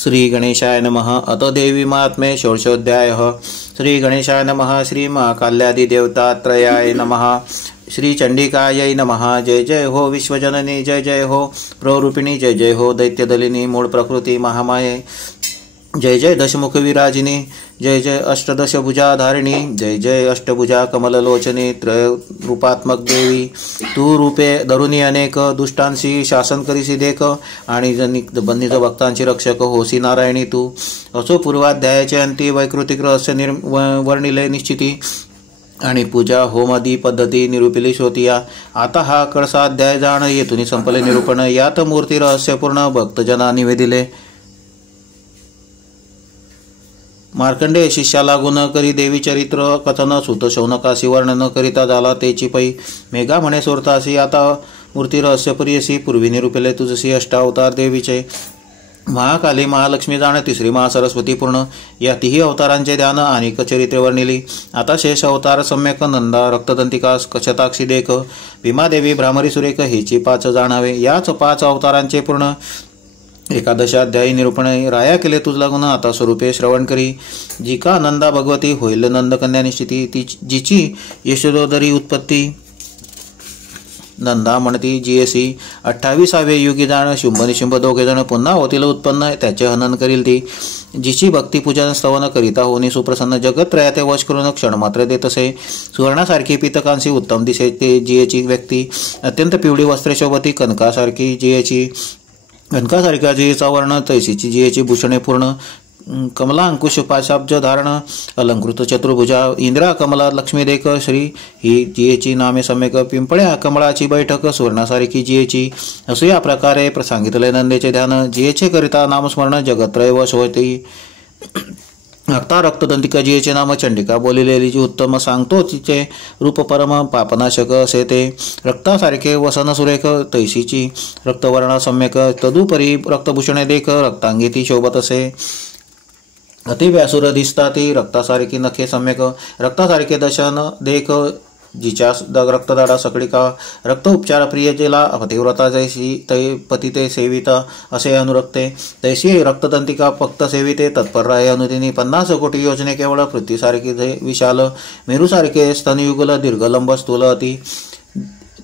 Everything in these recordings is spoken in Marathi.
श्री गणेशाय नमः। अत देवी महात्म्ये षोडशोऽध्यायः। श्री गणेशाय नमः। श्री महाकाल्यादि देवतात्रयाय नमः। श्री चंडिकायै नमः। जय जय हो विश्वजननी, जय जय हो प्ररूपिणी, जय जय हो दैत्यदलिनी, मूळ प्रकृती महामाये, जय जय दशमुख विराजिनी, जय जय अष्टदश भुजाधारिणी, जय जय अष्टभुजा कमललोचनी, त्रय रूपात्मक देवी, तू रूपे धरुनी अनेक, दुष्टांशी शासन करीसी देख, आणि बंदित भक्तांची रक्षक होसी नारायणी तू। असो पूर्वाध्यायाचे अंती वैकृतिक रहस्य वर्णिले निश्चिती आणि पूजा होमादी पद्धती निरूपिली होतीया। आता हा कळसा अध्याय जाण येथून संपले निरूपण। यात मूर्ती रहस्यपूर्ण भक्तजना निवेदिले। मार्कंडेय शिष्या लागून करी देवी चरित्र कथन सुत शौनकाशी वर्णन करिता झाला तेची पै मेघा म्हणे सोरतासी। आता मूर्ती रहस्यपुरीयसी पूर्वी निरूपिले तुझसी अष्टावतार देवीचे। महाकाली महालक्ष्मी जाण तिसरी महासरस्वती पूर्ण, या तिही अवतारांचे ध्यान आणि चरित्रे वर्णिली। आता शेष अवतार सम्यक नंदा रक्तदंतिका शताक्षी देख भीमादेवी भ्रामरी सुरेख हिची 5 जाणावे। याच 5 अवतारांचे पूर्ण एकादशाध्यायी निरूपण। राया केले तुझ लागून आता स्वरूपे श्रवण करी। जी का नंदा भगवती होईल नंदकन्या निश्चिती, जिची यशोदरी उत्पत्ती नंदा म्हणती जियसी। 28व्या युगी जाण शुंभ निशुंभ दोघे जण पुन्हा होतील उत्पन्न, त्याचे हनन करील ती। जिची भक्ती पूजन स्तवन करिता होनी सुप्रसन्न, जगत त्रयाते वश करून क्षण मात्र देत असे। सुवर्णासारखी पितकांशी उत्तम दिसे ते जियेची व्यक्ती, अत्यंत पिवळी वस्त्रे शोभती कनकासारखी जियेची, कनकासारख्या जियेचा वर्ण तैसीची जियेची भूषणे पूर्ण। कमला अंकुश पाशाब्ज धारण अलंकृत चतुर्भुजा, इंद्रा कमला लक्ष्मी देख श्री ही जियेची नामे सम्यक। पिंपळ्या कमळाची बैठक सुवर्णासारखी जियेची, असो या प्रकारे सांगितले नंदेचे ध्यान। जियेचे करिता नामस्मरण जगत्रय वश होती। रक्ता रक्तदंतिका जियेचे नाम चंडिका बोलिलेली जी उत्तम, सांगतो तिचे रूप परम पापनाशक असे ते। रक्तासारखे वसन सुरेख तैसीची रक्तवर्ण सम्यक, तदुपरी रक्तभूषणे देख रक्तांगी ती शोभत असे। अति व्यासुर दिसता ती रक्तासारखी नखे सम्यक, रक्तासारखे दशन देख जिच्या रक्तदाडा सकडीका। रक्त उपचार प्रिय जिला पतिव्रता जैसी तै पतिते सेविता असे अनुरक्ते, तैसी रक्तदंतिका फक्त सेविते तत्पर राहे अनुदिनी। 50 कोटी योजने केवळ पृथ्वीसारखी विशाल, मेरूसारखे स्तनयुगल दीर्घलंब स्थूल अति।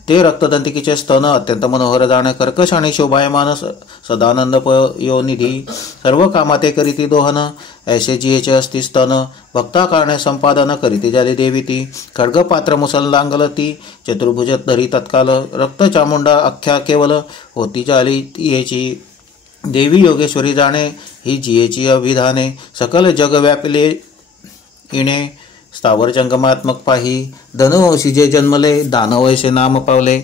ते रक्तदंतिकेचे स्तन अत्यंत मनोहर जाणे, कर्कश आणि शोभायमान सदानंद योनिधी, सर्व कामाते करीती दोहन, ऐसे जियेचे असती स्तन। भक्ता कारणे संपादन करीती जाली देवी ती, खड्गपात्र मुसलदांगल ती, चतुर्भुज धरी तत्काल, रक्त चामुंडा अख्ख्या केवल होती जाली तियेची। देवी योगेश्वरी जाणे ही जियेची अभिधाने, सकल जग व्यापले इणे, स्थावर जंगमात्मक पाही। धनुवंशी जे जन्मले दानवैसे नाम पावले,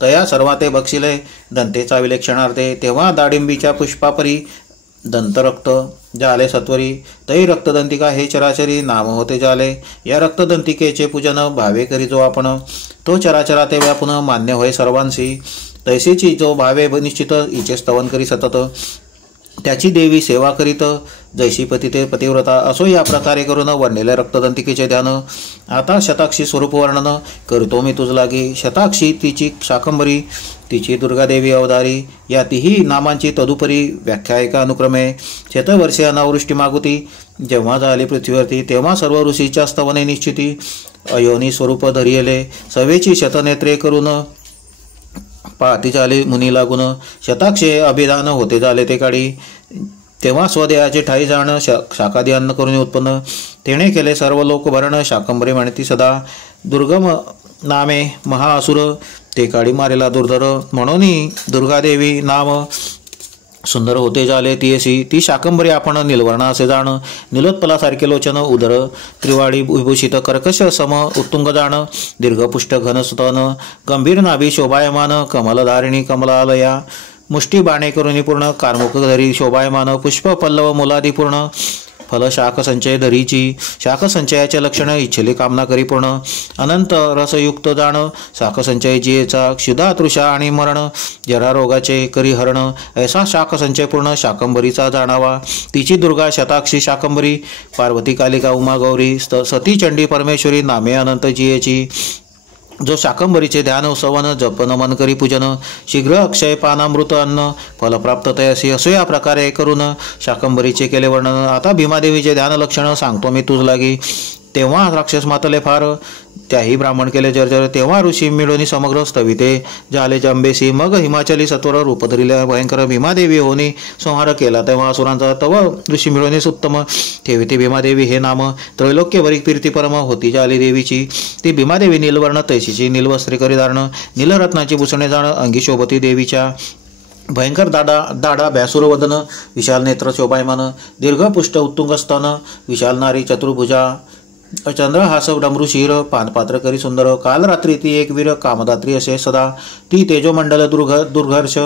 तया सर्वाते बक्षिले दंते चाविले क्षणार्थे। तेव्हा दाडिंबीच्या पुष्पापरी दंतरक्त जाले सत्वरी, तै रक्तदंतिका हे चराचरी नाम होते जाले। या रक्तदंतिकेचे पूजन भावे करी जो आपण, तो चराचराते व्यापून मान्य होय सर्वांशी। तैसेची जो भावे निश्चित हिचे स्तवन करी सतत, त्याची देवी सेवा करीत जैशी पतिते पतिव्रता। असो या प्रकारे करून वर्णिले रक्तदंतिकेचे ध्यान। आता शताक्षी स्वरूप वर्णन करतो मी तुझ लागी। शताक्षी तिची शाकंभरी, तिची दुर्गादेवी अवतारी, या तिही नामांची तदुपरी व्याख्या एका अनुक्रमे। शतवर्षे अनावृष्टी मागुती जेव्हा झाली पृथ्वीवरती, तेव्हा सर्व ऋषीच्या स्तवने निश्चिती। अयोनी स्वरूप धरियले सवेची शतनेत्रे करून, पाहती झाले मुनी लागून। शताक्षे अभिधान होते झाले ते काळी, तेव्हा स्वदेहाचे ठाई जाण शाकादी अन्न करून उत्पन्न। तेणे केले सर्व लोक भरण, शाकंभरी म्हणती सदा। दुर्गम नामे महाअसुर ते काळी मारेला दुर्धर, म्हणून दुर्गादेवी नाम सुंदर होते झाले तियसी। ती शाकंभरी आपण निलवर्ण असे जाण, निलोत्पलासारखे लोचन उदर, त्रिवाडी विभूषित कर्कश सम उत्तुंग जाण, दीर्घपुष्ट घनस्तन, गंभीर नाभी शोभायमान, कमलधारिणी कमलालया, मुष्टी बाणे करुणी पूर्ण, कार्मुक धरी शोभायमान, पुष्प पल्लव मुलादी पूर्ण, फल शाख संचय धरीची, शाख संचयाचे लक्षण इच्छेली कामना करी पूर्ण। अनंत रसयुक्त जाण शाख संचय जियेचा, क्षुधा तृषा आणि मरण, जरा रोगाचे करी हरण, ऐसा शाख संचय पूर्ण शाकंभरीचा जाणावा। तिची दुर्गा शताक्षी शाकंभरी, पार्वती कालिका उमा गौरी, सती चंडी परमेश्वरी नामे अनंत जियेची। जो शाकंभरीचे ध्यान सवन जप नमन करी पूजन शीघ्र अक्षय पानामृत अन्न फलप्राप्त तयासी असो या प्रकारे करून शाकंभरीचे केले वर्णन. आता भीमादेवीचे ध्यान लक्षण सांगतो मी तुझ लागी. तेव्हा राक्षस मातले फार त्याही ब्राह्मण केले जर्जर. तेव्हा ऋषी मिळून समग्र स्तविते झाले जंबेसी. मग हिमाचली सत्वर रूप धरिले भयंकर भीमादेवी होनी संहार केला तेव्हा असुरांचा. तव ऋषी मिळून उत्तम ठेविते भीमादेवी हे नाम. त्रैलोक्यभरी कीर्ती परम होती झाली देवीची. ती भीमादेवी नीलवर्ण तैशीची नीलवस्त्रे करी धारण नीलरत्नाची भूषणे जाण अंगी शोभती देवीच्या. भयंकर दाडा व्यासुर वदन विशाल नेत्र शोभायमान दीर्घ पुष्ट उत्तुंग स्तन विशाल नारी चतुर्भुजा चंद्रहास डमरू शिर पानपात्र करी सुंदर. काल रात्री ती एक वीर कामदात्री असे सदा. ती तेजोमंडल दुर्घर्ष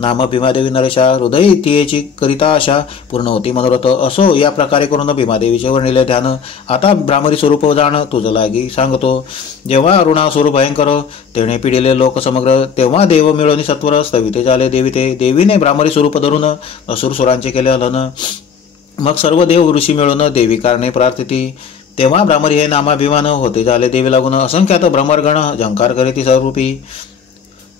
नाम भीमादेवी नरेशा. हृदय तियेची करिता आशा पूर्ण होती मनोरथ. असो या प्रकारे करून भीमादेवीचे वर्णिले ध्यान. आता भ्रामरी स्वरूप जाण तुझ लागी सांगतो. जेव्हा अरुणासुर भयंकर तेणे पिढिले लोक समग्र तेव्हा देव मिळवणी सत्वर स्तविते झाले देविते. देवीने भ्रामरी स्वरूप धरून असुर सुरांचे केले हलन. मग सर्व देव ऋषी मिळून देवी कारणे प्रार्थिती. तेव्हा भ्रामरी हे नामाभिमान होते झाले देवी लागून. असंख्यात भ्रमरगण झंकार करीती स्वरूपी.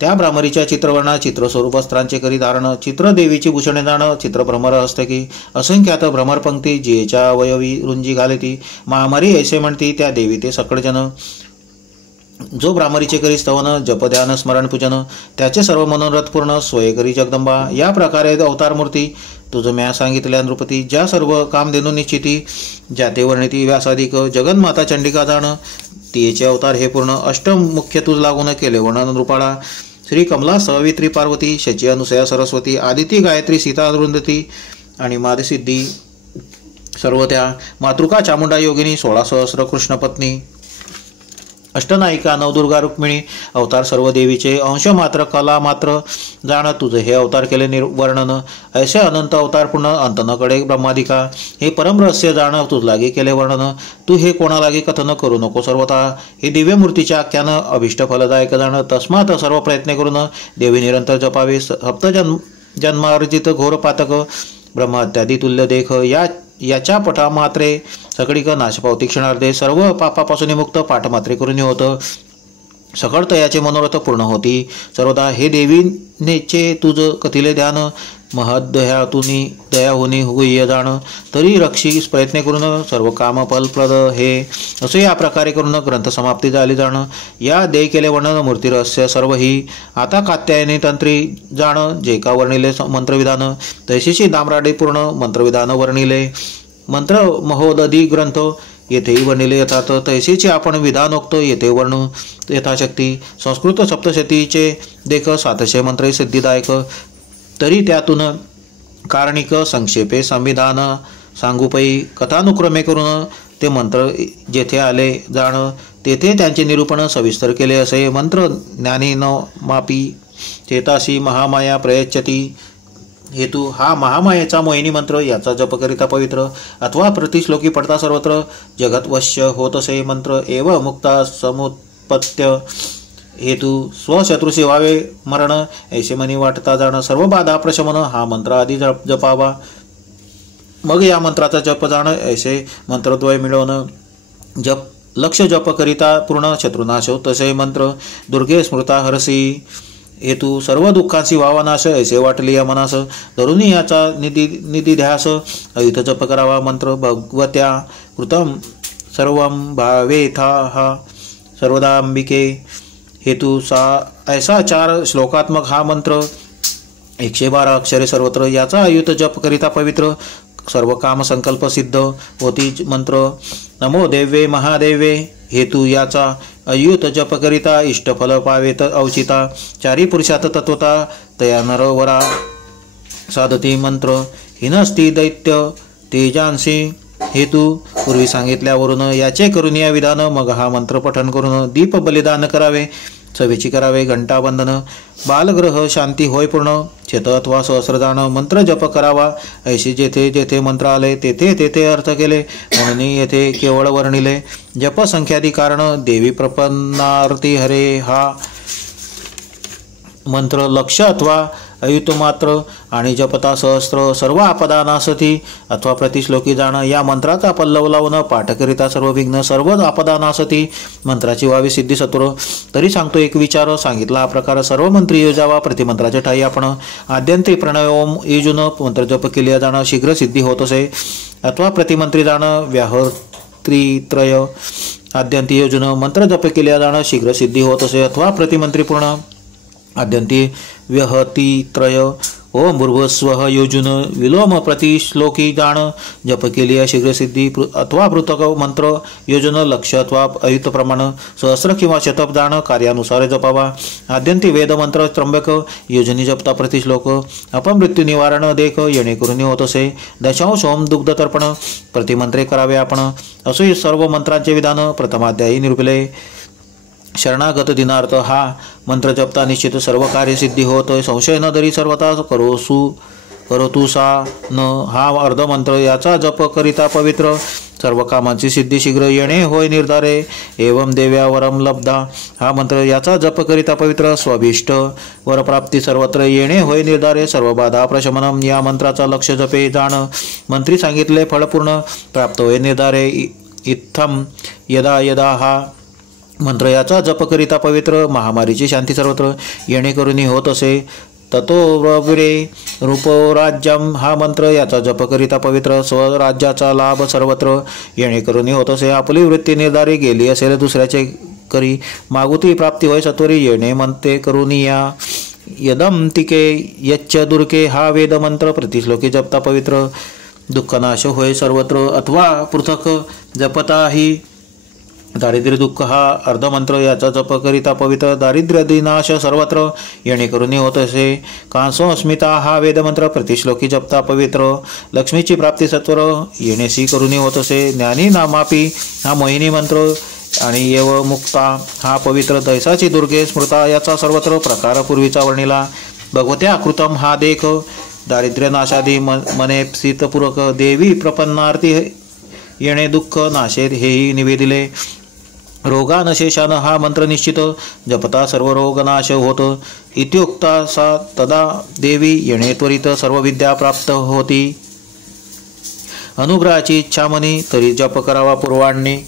त्या भ्रामरीच्या चित्रवर्णा चित्रस्वरूप अस्त्रांचे करी धारण. चित्र देवीची भूषणे जाण चित्र भ्रमर हस्तकी. असंख्यात भ्रमरपंक्ती जियेच्या अवयवी रुंजी घालेती. महामारी ऐसे म्हणती त्या देवी ते सकळजन. जो भ्रामरीचे करी स्तवन जप ध्यान स्मरण पूजन त्याचे सर्व मनोरथ पूर्ण सोय करी जगदंबा. या प्रकारे अवतार मूर्ती तुझ म्या सांगितल्या नृपती. ज्या सर्व कामधेनू निश्चिती ज्या ते वर्णिती व्यासाधिक जगन्माता चंडिका जाण. तिचे अवतार हे पूर्ण अष्टमुख्य तुझ लागून केले वर्णन नृपाळा. श्री कमला सवित्री पार्वती शची अनुसया सरस्वती आदिती गायत्री सीता अरुंधती आणि मादसिद्धी सर्व त्या. मातृका चामुंडा योगिनी 16 सहस्र कृष्ण पत्नी अष्टनायिका नवदुर्गा रुक्मिणी अवतार सर्व देवीचे. अंश मात्र कला मात्र जाण तुझे हे अवतार केले वर्णन. ऐसे अनंत अवतार पूर्ण अंत न कडे ब्रह्मादिका. हे परम रहस्य जाण तुझ लागी केले वर्णन. तू हे कोणालागी कथन करू नको सर्वथा. हे दिव्य मूर्तीच्या आख्यान अभिष्ट फलदायक जाण. तस्मात सर्व प्रयत्न करून देवी निरंतर जपावे. सप्त जन्मार्जित घोर पातक ब्रह्महत्यादी तुल्य देख. याच्या पठा मात्रे सगळीक नाश पावती क्षणार्धे. सर्व पापापासून मुक्त पाठ मात्रे करून होत. सकळ तयाचे मनोरथ पूर्ण होती सर्वदा. हे देवीनेचे तुझ कथिले ध्यान महदया तुनी दया होनी हुय जाण. तरी रक्षी प्रयत्न करून सर्व काम फलप्रद हे. असे या प्रकारे करून ग्रंथ समाप्ती झाली जाण. या देय केले वर्णन मूर्ती रहस्य सर्व ही. आता कात्यायनी तंत्री जाण जे का वर्णिले मंत्रविधान. तैशीची दामराडी पूर्ण मंत्रविधान वर्णिले. मंत्र महोदधी ग्रंथ येथेही वर्णिले येतात. तैशीचे आपण विधानोक्त येथे वर्णू यथाशक्ती. संस्कृत सप्तशतीचे देख 700 मंत्र सिद्धिदायक. तरी त्यातून कारणिक संक्षेपे संविधान सांगूपै कथानुक्रमे करून ते मंत्र जेथे आले जाण तेथे त्यांचे निरूपण सविस्तर केले. असे मंत्र ज्ञानी न मापी चेतासी महामाया प्रयच्छती. हेतू हा महामायेचा मोहिनी मंत्र याचा जप करिता पवित्र अथवा प्रतिश्लोकी पडता सर्वत्र जगत वश्य होत असे मंत्र एव मुक्ता समुत्पत्य. हेतू स्वशत्रुशी व्हावे मरण ऐसे मनी वाटता जाण. सर्व बाधा प्रशमन हा मंत्र आधी जपावा. मग या मंत्राचा जप जाण. ऐसे मंत्रद्वय मिळवून जप लक्ष जप करिता पूर्ण शत्रुनाश तसे मंत्र. दुर्गे स्मृता हरसी. हेतू सर्व दुःखांशी व्हावा नाश ऐसे वाटले या मनास. धरुनी याचा निधी ध्यास अयुत जप करावा मंत्र. भगवत्या कृतम सर्वं भावेथा हा सर्वदा अंबिके. हेतू ऐसा 4 श्लोकात्मक हा मंत्र 112 अक्षरे सर्वत्र. याचा अयुत जप करिता पवित्र सर्व काम संकल्प सिद्ध होती मंत्र. नमो देवे महादेवे. हेतू याचा अयुत जप करिता इष्टफल पावेत औचिता. 4 पुरुषात तत्वता तया नरवरा साधती मंत्र. हिनस्ती दैत्य तेजांसी. हेतू पूर्वी सांगितल्यावरून याचे करून या विधान. मग हा मंत्र पठन करून दीप बलिदान करावे. सवेची करावे घंटाबंधन. बालग्रह शांती होय पूर्ण. छेत अथवा सहस्रदान मंत्र जप करावा. ऐशी जेथे जेथे मंत्र आले तेथे तेथे अर्थ केले म्हणून येथे केवळ वर्णिले. जप संख्यादी कारण देवी प्रपन्नार्थी हरे. हा मंत्र लक्ष अथवा अयुतमात्र आणि जपता सहस्त्र सर्व आपदा नासती अथवा प्रतिश्लोकी जाणं या मंत्राचा पल्लव लावून पाठ करिता सर्व विघ्न सर्व आपदा नासती मंत्राची व्हावी सिद्धी सत्वर. तरी सांगतो एक विचार सांगितला हा प्रकार सर्व मंत्री योजावा. प्रतिमंत्राच्या ठाई आपण आद्यंती प्रणय ओम योजून मंत्र जप केले जाणं शीघ्र सिद्धी होत असे अथवा प्रतिमंत्री जाणं व्याहत्रित्रय आद्यंती योजून मंत्र जप केले जाणं शीघ्र सिद्धी होत असे अथवा प्रतिमंत्री पूर्ण आद्यंती व्यहतित्रय ओम भूर्भुवस्वः योजून विलोम प्रतिश्लोकी जाण जप केली शीघ्र सिद्धी अथवा पृथक मंत्र योजन लक्ष अथवा अयुत प्रमाण सहस्र किंवा शतप जाण कार्यानुसार जपावा. आद्यंती वेद मंत्र त्र्यंबक योजनी जपता प्रतिश्लोक अपमृत्यू निवारण देख येणेकरून होत असे. दशांश ओम दुग्ध तर्पण प्रतिमंत्रे करावे आपण असे सर्व मंत्रांचे विधान प्रथमाध्यायी निरूपले. शरणागत दिनार्थ हा मंत्र जपता निश्चित सर्व कार्य सिद्धी होतोय संशय न दरी सर्वता करोतु सा न हा अर्धमंत्र याचा जप करिता पवित्र सर्व कामांची सिद्धी शीघ्र येणे होय निर्धारे एवं देव्या वरम लब्धा हा मंत्र याचा जप करिता पवित्र स्वभिष्ट वरप्राप्ती सर्वत्र येणे होय निर्धारे सर्व बाधा प्रशमनम या मंत्राचा लक्ष जपे जाण मंत्री सांगितले फळपूर्ण प्राप्त होय निर्धारे. इत्थम यदा यदा हा मंत्र याचा जप करिता पवित्र महामारीची शांती सर्वत्र येणेकरून होत असे. ततो रविरे रूपराज्यम हा मंत्र याचा जप करिता पवित्र स्वराज्याचा लाभ सर्वत्र येणेकरून होत असे. आपली वृत्ती निर्धारी गेली असेल दुसऱ्याचे करी मागुती प्राप्ती होय सत्वरी येणे म्हणते करून या. यदम तिके यच्च दुर्के हा वेद मंत्र प्रतिश्लोकी जपता पवित्र दुःखनाश होय सर्वत्र अथवा पृथक जपताही दारिद्र्य दुःख हा अर्धमंत्र याचा जप करिता पवित्र दारिद्र्य दिनाश सर्वत्र येणेकरून होत असे. कांसो अस्मिता हा वेदमंत्र प्रतिश्लोकी जपता पवित्र लक्ष्मीची प्राप्ती सत्वर येणेसी करून होत असे. ज्ञानी नामापी हा मोहिनी मंत्र आणि येव मुक्ता हा पवित्र दैसाची दुर्गे स्मृता याचा सर्वत्र प्रकार पूर्वीचा वर्णिला. भगवत्या कृतम हा देख दारिद्र्य नाशादी मनेप्सितपूर्वक देवी प्रपन्नार्थी येणे दुःख नाशेत हेही निवेदिले. रोगानशेषान हा मंत्र निश्चित जपता सर्व रोगनाश होत इत्युक्ता सा तदा देवी येणे त्वरित सर्व विद्या प्राप्त होती. अनुग्रहाची इच्छा मनी तरी जप करावा पूर्वांनी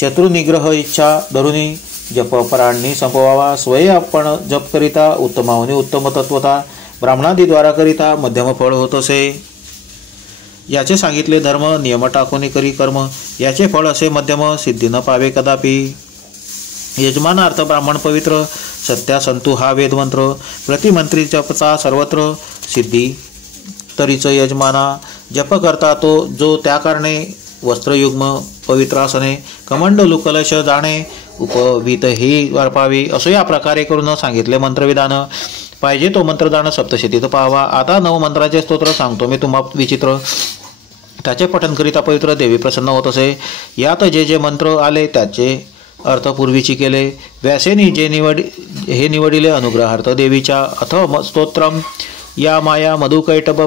शत्रुनिग्रह इच्छा धरुनी जप परांनी संपवावा. स्वय आपण जप करिता उत्तमावनी उत्तम तत्वता ब्राह्मणादी द्वारा करिता मध्यम फळ होत असे. याचे सांगितले धर्म नियम टाकून करी कर्म याचे फळ असे मध्यम सिद्धी न पावे कदापि. यजमानार्थ ब्राह्मण पवित्र सत्या संतु हा वेदमंत्र प्रतिमंत्री जपता सर्वत्र सिद्धी तरीच यजमाना जप करता तो जो त्या कारणे वस्त्रयुग्म पवित्रासने कमंडलू कलश जाणे उपवीत ही वारपावी असो या प्रकारे करून सांगितले मंत्रविधान. पाहिजे तो मंत्रदान सप्तशतीत पाहावा. आता 9 मंत्राचे स्तोत्र सांगतो मी तुम्हा विचित्र त्याचे पठण करिता पवित्र देवी प्रसन्न होत असे. यात जे जे मंत्र आले त्याचे अर्थ पूर्वीची केले. व्यासेनी जे निवडिले अनुग्रहार्थ देवीच्या अथ स्तोत्रम या माया मधुकैटभ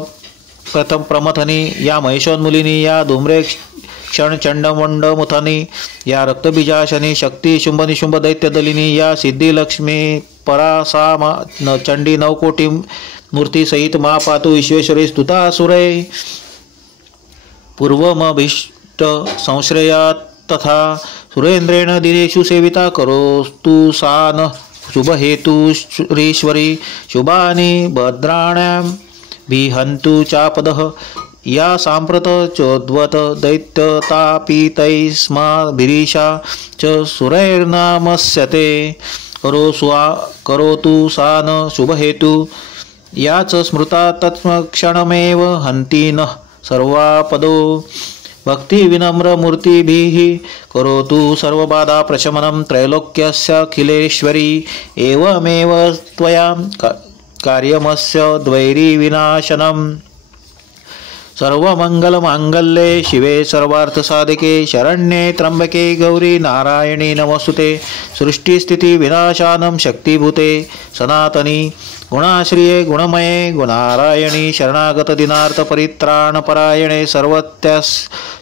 प्रथम प्रमथनी या महिषोन्मुलिनी या धूम्रे क्षण चंडमंड मुथनी या रक्तबीजाशनी शक्ती शुंभ निशुंभ दैत्य दलिनी या सिद्धी लक्ष्मी परासा चंडी 9 कोटी मूर्ती सहित महापातु विश्वेश्वरी स्तुता सुरे पूर्वमभीष्ट संश्रयात तथा सुरेंद्रेण दिनेषु सेविता करोस्तु सान शुभ हेतु श्रीश्वरी शुभानि भद्राण्यां भिहन्तु चापदः या सांप्रत चोद्वत दैत्यतापितैस्माभिरीशा च सुरैर्नामस्यते करोतु सान शुभहेतु याच स्मृता तत्क्षणमेव हन्ति नः सर्वापदो भक्ति विनम्र मूर्तिभिः करोतु सर्वबाधा प्रशमनं त्रैलोक्यस्याखिलेश्वरी एवमेव त्वया कार्यमस्य द्वैरी विनाशनम्. सर्वमंगलमांगल्ये शिवे सर्वार्थसाधिके शरण्ये त्र्यंबके गौरी नारायणी नमोस्तुते। सृष्टिस्थिती विनाशानं शक्तिभूते सनातनी गुणाश्रिये गुणमये गुणारायणी शरणागत दिनार्थ परित्राणपरायणे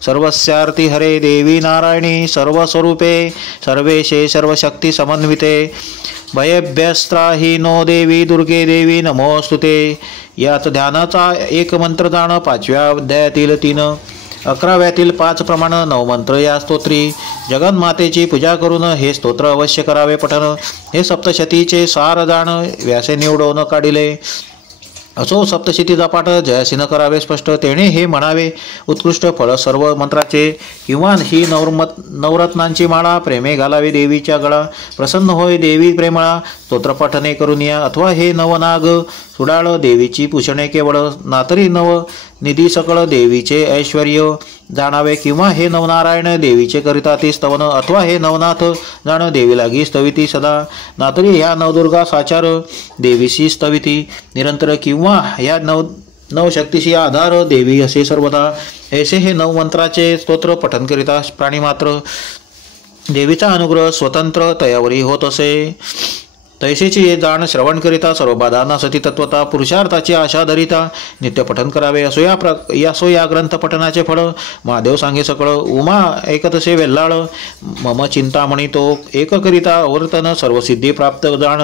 सर्वस्यार्थी हरे देवी नारायणी सर्वस्वरूपे सर्वेशे सर्वशक्ती समन्विते। भयभ्यस्त्राही नो देवी दुर्गे देवी नमोस्तुते। यात ध्यानाचा एक मंत्र जाणं 5व्या अध्यायातील 3, 11व्यातील 5 प्रमाण 9 मंत्र या स्तोत्री। जगन्मातेची पूजा करून हे स्तोत्र अवश्य करावे पठन। हे सप्तशतीचे सार जाण व्यासे निवडून काढिले। असो सप्तशतीचा पाठ जयासीनं करावे स्पष्ट। तेणे हे म्हणावे उत्कृष्ट फळ सर्व मंत्राचे। किंवा ही नवरत्नांची माळा प्रेमे घालावी देवीच्या गळा। प्रसन्न होय देवी प्रेमळा स्तोत्रपठने करून या। अथवा हे नवनाग सुडाळ देवीची पुषणे केवळ। नातरी नव निधी सकळ देवीचे ऐश्वर्य जाणावे। किंवा हे नवनारायण देवीचे करिता ती स्तवन। अथवा हे नवनाथ जाण देवी लागी स्तविती सदा। नातरी ह्या नवदुर्गा साचार देवीशी स्तविती निरंतर। किंवा ह्या नवशक्तीशी आधार देवी असे सर्वदा। ऐसे हे 9 मंत्राचे स्तोत्र पठन करिता प्राणीमात्र देवीचा अनुग्रह स्वतंत्र तयावरी होत असे। तैसेची हे जाण श्रवण करिता सर्व बाधांना सती तत्वता पुरुषार्थाची आशा धरिता नित्य पठन करावे। असो या ग्रंथ पठनाचे फळ। महादेव सांगे सकळ उमा ऐकतसे वेल्लाळ। मम चिंतामणी तो एक करिता अवर्तन सर्व सिद्धी प्राप्त जाण।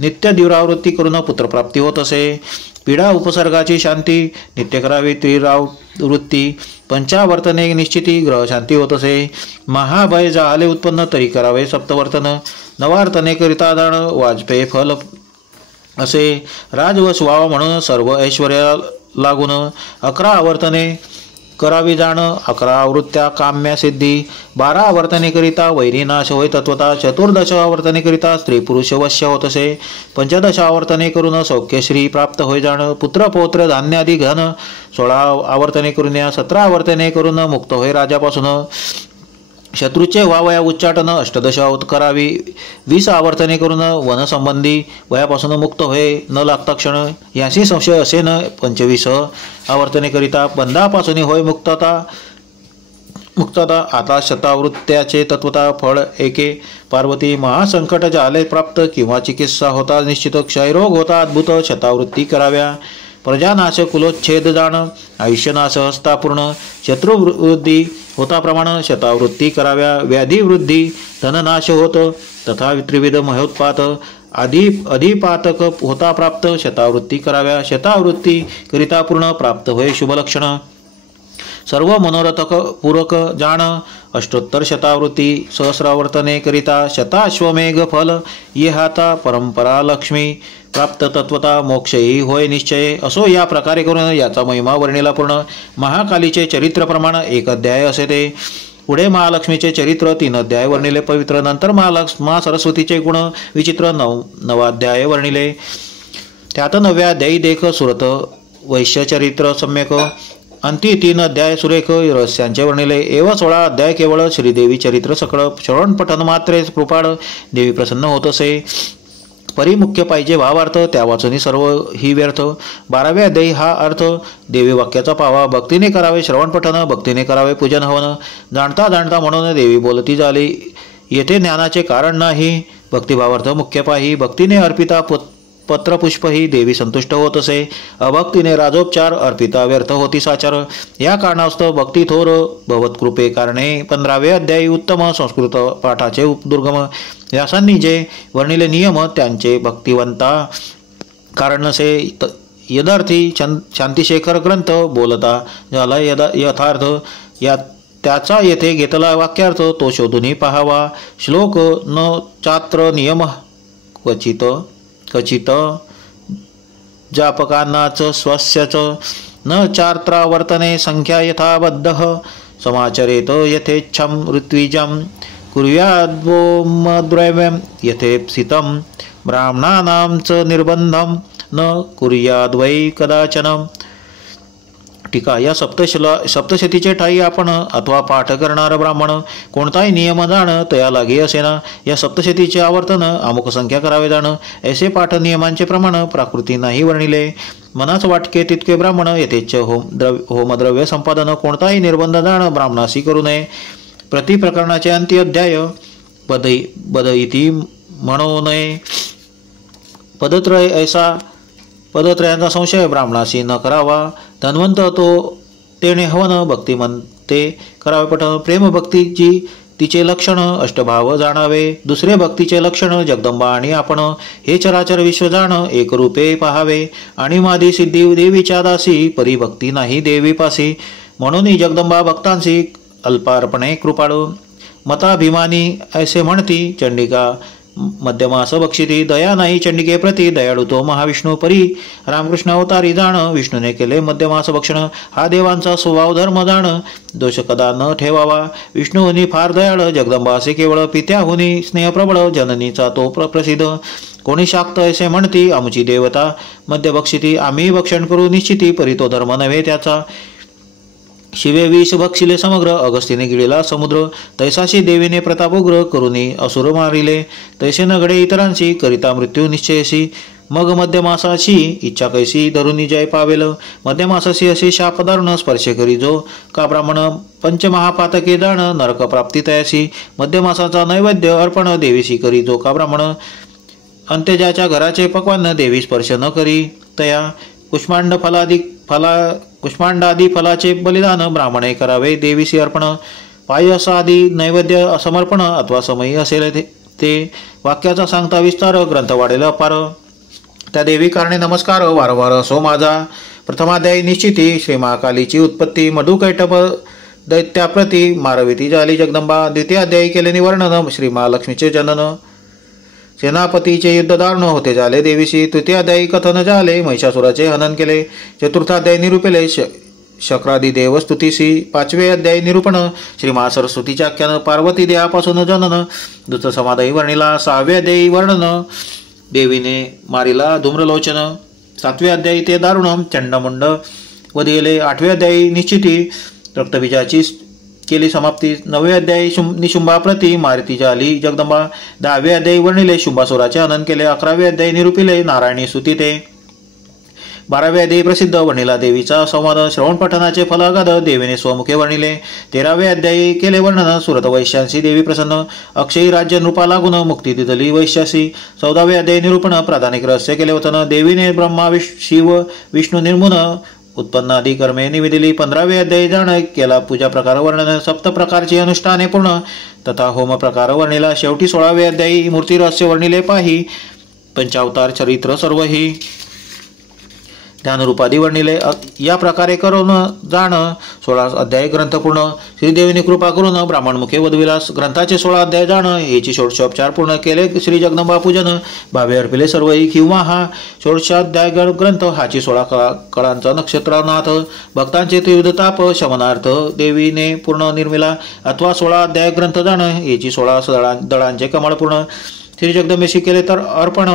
नित्य दिव्रावृत्ती करून पुत्रप्राप्ती होत असे। पीडा उपसर्गाची शांती नित्य करावी त्रिरावृत्ती। पंचावर्तने निश्चिती ग्रह शांती होत असे। महाभय जाले उत्पन्न तरी करावे सप्तवर्तन। नवार्तने करिता जाण वाजपेय फल असे। राजवश व्हावा म्हणून सर्व ऐश्वर्या लागून 11 आवर्तने करावी जाण। 11 आवृत्त्या काम्या सिद्धी। 12 आवर्तने करिता वैरीनाश होय तत्वता। 14 आवर्तने करिता स्त्री पुरुष वश्य होत असे। 15 आवर्तने करून सौख्यश्री प्राप्त होय जाण। पुत्र पौत्र धान्यादी घन 16 आवर्तने करून या। 17 आवर्तने करून मुक्त होय राजापासून। शत्रूचे व्हावया उच्चाटन 18 आवत करावी। 20 आवर्तने करून वनसंबंधी वयापासून मुक्त होय न लागता क्षण। 80 संशय असे न 25 आवर्तने करिता बंधापासून होय मुक्तता। आता शतावृत्त्याचे तत्वता फळ एके। पार्वती महासंकट झाले प्राप्त किंवा चिकित्सा होता निश्चित। क्षयरोग होता अद्भुत शतावृत्ती कराव्या। प्रजानाश कुलोच्छेद जाण आयुष्यनाश हस्तापूर्ण। शत्रुवृद्धी होता प्रमाण शतावृत्ती कराव्या। व्याधिवृद्धी धननाश होत तथा त्रिविध महोत्पात। अधिपातक होता प्राप्त शतावृत्ती कराव्या। शतावृत्ती करिता पूर्ण प्राप्त होय शुभलक्षण। सर्व मनोरथक पूरक जाण 78 शतावृत्ती। सहस्रावर्तने करिता शताश्वमेघ फल। ये हाता परंपरा लक्ष्मी प्राप्त तत्वता मोक्षही होय निश्चय। असो या प्रकारे करून याचा महिमा वर्णिला पूर्ण। महाकालीचे चरित्र प्रमाण 1 अध्याय असे ते। पुढे महालक्ष्मीचे चरित्र 3 अध्याय वर्णिले पवित्र। नंतर मा सरस्वतीचे गुण विचित्र 9 अध्याय वर्णिले। त्यात 9व्या अध्यायी देख सुरत वैश्य चरित्र सम्यक। अंती 3 अध्याय सुरेख रहस्यांचे वर्णिले। 16 अध्याय केवळ श्रीदेवी चरित्र सकळ। श्रवण पठन मात्रे कृपाळ देवी प्रसन्न होत असे। परिमुख्य पाहिजे भावार्थ त्या वाचनी सर्व ही व्यर्थ। 12व्या अध्यायी हा अर्थ देवी वाक्याचा पावा। भक्तीने करावे श्रवण पठन भक्तीने करावे पूजन हवन। जाणता जाणता म्हणून देवी बोलती झाली येथे ज्ञानाचे कारण नाही। भक्तिभावार्थ मुख्य पाही। भक्तीने अर्पिता पत्रपुष्प ही देवी संतुष्ट होत असे। अभक्तीने राजोपचार अर्पिता व्यर्थ होती साचार। या कारणास्तव भक्ती थोर भवत कृपे कारणे। 15वे अध्यायी उत्तम संस्कृत पाठाचे दुर्गम। व्यासांनी जे वर्णिले नियम त्यांचे भक्तिवंता कारण नसे। यदार्थी शांतिशेखर ग्रंथ बोलता झाला यथार्थ। त्याचा येथे घेतला वाक्यार्थ तो शोधूनही पाहावा। श्लोक न चात्र नियम क्वचित जापकांनाच स्वस्यच न चार्त्रावर्तने संख्या यथाबद्ध समाचरेत यथेच्छं ऋत्विजं कुर्याद्वोमद्रव्यं यथेप्सितं ब्राह्मणानां च निर्बंधं न कुर्याद्वै कदाचन। टीका. या सप्तशतीचे ठाई आपण अथवा पाठ करणारा ब्राह्मण कोणताही नियम जाण तया लागे असेना. या सप्तशतीचे आवर्तन अमुक संख्या करावे जाण ऐसे पाठ नियमांचे प्रमाण प्राकृती नाही वर्णिले. मनाच वाटके तितके ब्राह्मण यथेच्छ होमद्रव्य संपादन कोणताही निर्बंध जाण ब्राह्मणासी करू नये. प्रति प्रकरणाचे अंत्य अध्याय पद इति म्हणू नये. पदत्रय ऐसा पदत्रयांचा संशय ब्राह्मणासी न करावा. धन्वंत तो तेणे हवन भक्तिमंते करावे पठन. प्रेम भक्तीची तिचे लक्षण अष्टभाव जाणावे. दुसरे भक्तीचे लक्षण जगदंबा आणि आपण हे चराचर विश्व जाण एक रूपे पहावे. आणि मादी सिद्धी देवीच्या दासी परिभक्ती नाही देवीपासी. म्हणून जगदंबा भक्तांसी अल्पार्पणे कृपाळू. मताभिमानी ऐसे म्हणती चंडिका मध्यमास बक्षिती. दया नाही चंडिके प्रती दयाळू तो महाविष्णू परी. रामकृष्ण अवतारी जाण विष्णूने केले मध्यमास भक्षण. हा देवांचा स्वभाव धर्म जाण दोष कदा न ठेवावा. विष्णूहुनी फार दयाळ जगदंबा असे केवळ. पित्याहुनी स्नेहप्रबळ जननीचा तो प्रसिद्ध. कोणी शाक्त ऐसे म्हणती आमची देवता मध्य बक्षिती. आम्ही भक्षण करू निश्चिती परी तो धर्म नव्हे त्याचा. शिवे विष बक्षिले समग्र अगस्तीने गिळला समुद्र. तैसाशी देवीने प्रतापोग्र करुनी असुर मारिले. तैसे न घडे इतरांशी करिता मृत्यू निश्चयसी. मग मध्यमासाची इच्छा कैसी धरुनी जय पावेल. मध्यमासाशी असे शाप दारुण स्पर्श करी जो का ब्राह्मण. पंचमहापातके जाण नरक प्राप्ती तयासी. मध्यमासाचा नैवेद्य अर्पण देवीशी करी जो का ब्राह्मण. अंत्यजाच्या घराचे पक्वान्न देवी स्पर्श न करी तया. कुष्मांडादी फलाचे बलिदान ब्राह्मणे करावे देवीसी अर्पण. पायस आदी नैवेद्य समर्पण अथवा समयी असेल ते. वाक्याचा सांगता विस्तार ग्रंथ वाढेल अपार. त्या देवी कारणे नमस्कार वारंवार असो माझा. प्रथमाध्यायी निश्चिती श्री महाकालीची उत्पत्ती. मधुकैटभ दैत्याप्रती मारविती झाली जगदंबा. द्वितीयाध्यायी केले निवर्णन श्री महालक्ष्मीचे जनन. सेनापतीचे युद्ध दारुण होते झाले देवीशी. तृतीयाध्यायी कथन झाले महिषासुराचे हनन केले. चतुर्थाध्यायी निरूपिले शक्रादी देव स्तुतीसी. पाचवे अध्यायी निरूपण श्री महासरस्वतीच्या आख्यान पार्वती देहापासून जनन दुसर समाधाई वर्णिला. सहावे अध्यायी वर्णन देवीने मारिला धूम्रलोचन. सातवे अध्यायी ते दारुण चंडमुंड वधिले. आठवे अध्यायी निश्चिती रक्तबीजाची केली समाप्ती. नववे अध्यायी निशुंभाप्रती मारुती झाली जगदंबा. दहावे अध्यायी वर्णिले शुंभासुराचे हनन केले. अकरावे अध्यायी निरूपिले नारायणी स्तुती ते. 12वे अध्यायी प्रसिद्ध वर्णिला देवीचा संवाद. श्रवण पठणाचे फल अगाध देवीने स्वमुखे वर्णिले. 13वे अध्यायी केले वर्णन सुरत वैश्यांशी देवी प्रसन्न. अक्षयी राज्य नृपा लागून मुक्ती दिली वैश्यासी. 14वे अध्यायी निरूपण प्राधानिक रहस्य केले वतन. देवीने ब्रह्मा शिव विष्णू निर्मुन उत्पन्नादी कर्मे निवेदिली. 15वे अध्यायी जाण केला पूजा प्रकार वर्णन. 7 प्रकारची अनुष्ठाने पूर्ण तथा होम प्रकार वर्णिला. शेवटी 16वे अध्यायी मूर्ती रहस्य वर्णिले पाही. पंचावतार चरित्र सर्व ही ध्यानरूपादी वर्णिले. या प्रकारे करून जाण 16 अध्याय ग्रंथ पूर्ण. श्रीदेवीने कृपा करून ब्राह्मणमुखे वधविलास. ग्रंथाचे 16 अध्याय जाण याची षोडशोपचार पूर्ण केले. श्री जगदंबा पूजन भावे अर्पिले सर्वही. किंवा हा षोडशाध्याय ग्रंथ हाची 16 कळांचा नक्षत्रनाथ. भक्तांचे त्रिविध ताप शमनार्थ देवीने पूर्ण निर्मिला. अथवा 16 अध्याय ग्रंथ जाण याची 16 दळांचे कमळ पूर्ण. श्री जगदंबेशी केले तर अर्पण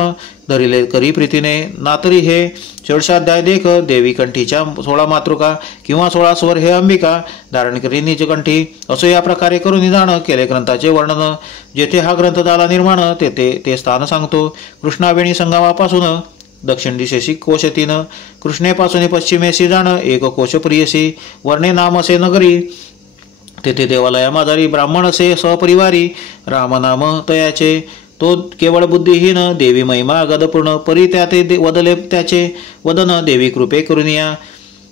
धरिले करी प्रीतीने. नातरी हे षोडशाध्याय देख देवी कंठीच्या 16 मातृका किंवा 16 स्वर हे अंबिका धारण करी निज कंठी. असो या प्रकारे करून जाण केले ग्रंथाचे वर्णन. जेथे हा ग्रंथ झाला निर्माण तेथे ते स्थान सांगतो. कृष्णावेणी संगमापासून दक्षिण दिशेशी कोश 3. कृष्णेपासून पश्चिमेशी जाण एक कोश प्रियसी. वर्णे नाम असे नगरी तेथे देवालया माजारी. ब्राह्मण असे सहपरिवारी रामनाम तयाचे. तो केवळ बुद्धिहीन देवी महिमा अगाधपूर्ण. परी त्याते वदले त्याचे वदन देवी कृपे करुनिया.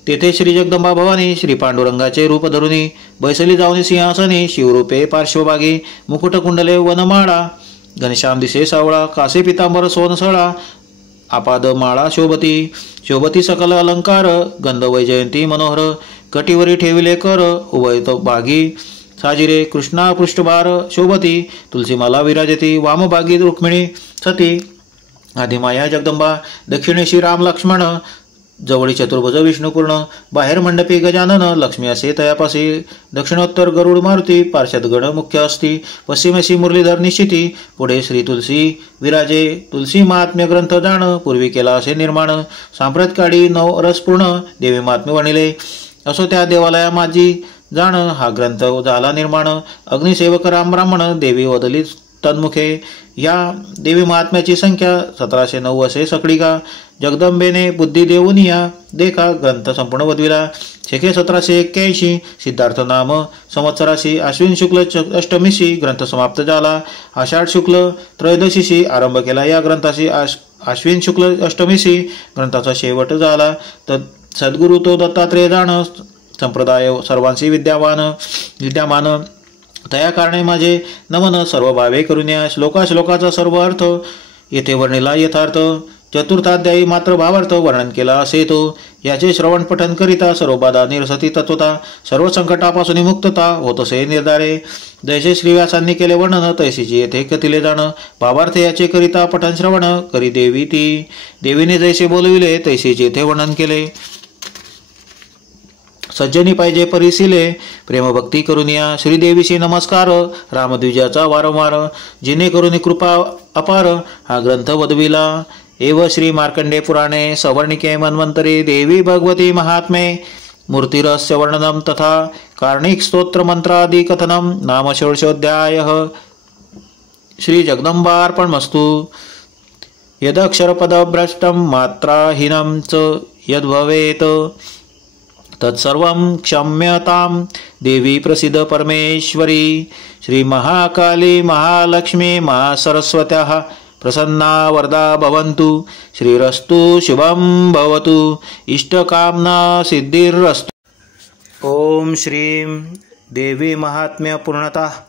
तेथे श्री जगदंबा भवानी श्री पांडुरंगाचे रूप धरुनी. बैसली जाऊनी सिंहासनी शिवरूपे पार्श्वभागी. मुकुट कुंडले वनमाळा घनश्याम दिसे सावळा. कासे पितांबर सोनसळा आपाद माळा शोभती. शोभती सकल अलंकार गंध वैजयंती मनोहर. कटीवरी ठेविले कर उभय तो भागी. साजिरे कृष्णा पृष्ठभार शोभती. तुलसीमाला विराजती. वामभागी रुक्मिणी सती. आदिमाया जगदंबा. दक्षिणेशी राम लक्ष्मण. जवळी चतुर्भुज विष्णुपूर्ण. बाहेर मंडपी गजानन लक्ष्मी असे तयापासी. दक्षिणोत्तर गरुड मारुती पार्षद गण मुख्य असती. पश्चिमेशी मुरलीधर निश्चिती. पुढे श्री तुलसी विराजे. तुलसी महात्म्य ग्रंथ जाण पूर्वी केला असे निर्माण. सांप्रत काळी 9 रसपूर्ण देवी महात्म्य वर्णिले. असो त्या देवालया माझी जाण, हा ग्रंथ झाला निर्माण, अग्निसेवक राम ब्राह्मण, देवी वदली तन्मुखे, या देवी महात्म्याची संख्या 1709 असे सकळिका, जगदंबेने बुद्धी देऊन या देखा ग्रंथ संपूर्ण वदविला, शेके 1781, सिद्धार्थ नाम संवत्सराशी अश्विन शुक्ल अष्टमीशी ग्रंथ समाप्त झाला, आषाढ शुक्ल त्रयोदशीशी आरंभ केला, या ग्रंथाशी अश्विन शुक्ल अष्टमीशी ग्रंथाचा शेवट झाला, तर सद्गुरु तो दत्तात्रेय जाण, संप्रदाय सर्वांशी विद्यमान, तया कारणे माझे नमन, सर्व भावे करून या श्लोकाचा सर्व अर्थ येथे वर्णिला यथार्थ, चतुर्थाध्यायी मात्र भावार्थ वर्णन केला असे तो, याचे श्रवण पठन करिता सर्व बाधा निरसती तत्वता, सर्व संकटापासून मुक्तता होत असे निर्धारे, जैसे श्रीव्यासांनी केले वर्णन तैसीची येथे कथिले जाण, भावार्थ याचे करिता पठन श्रवण करी देवी ती, देवीने जैसे बोलविले तैसीचे येथे वर्णन केले, सज्जनी पाहिजे परिसिले, प्रेमभक्ती करून या श्रीदेवीशी नमस्कार, रामद्विजाचा वारंवार, जिने करून कृपा अपार, हा ग्रंथ वदविला, एव श्री मार्कंडे पुराणे सवर्णिके मन्वंतरे देवी भगवती महात्मे मूर्तिरस्य वर्णनम तथा कार्णिक स्तोत्र मंत्रादि कथनम, नाम षोडशोऽध्यायः। श्री जगदंबार्पणमस्तु। यदक्षरपदभ्रष्टं मात्राहीनं च यद्भवेत् तत्सर्वं क्षम्यतां देवी प्रसिद्ध परमेश्वरी, श्री महाकाली महालक्ष्मी महासरस्वत्याः प्रसन्ना वरदा भवन्तु, श्रीरस्तु शुभं भवतु, इष्टकामना सिद्धिरस्तु। ओम श्रीं देवी महात्म्य पूर्णता।